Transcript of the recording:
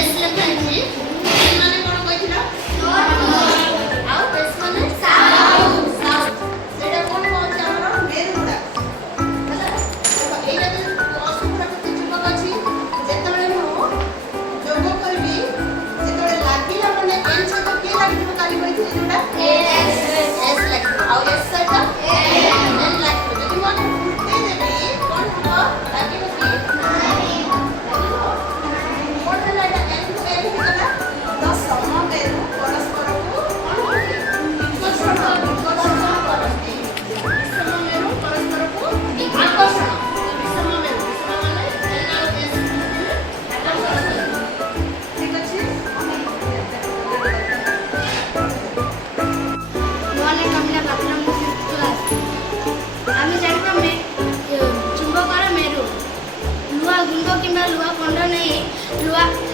S लिखा है N माने कोन कहिला नॉर्थ आउ एस माने साउथ साउथ सेटा कोन कोन हमर मेरुडा मतलब एटा जो असुपुरा प्रति चुंबक अछि जेतबेले मु जोग करबी जेतबेले लागिला माने एन से तो के लागिबो काली कहि जोटा एस लागिबो आउ एस सेटा एन लागिबो जदि मु फुटे देबी कोन हबो लागिबो की गुंड कि लुहा खंड नहीं लुहा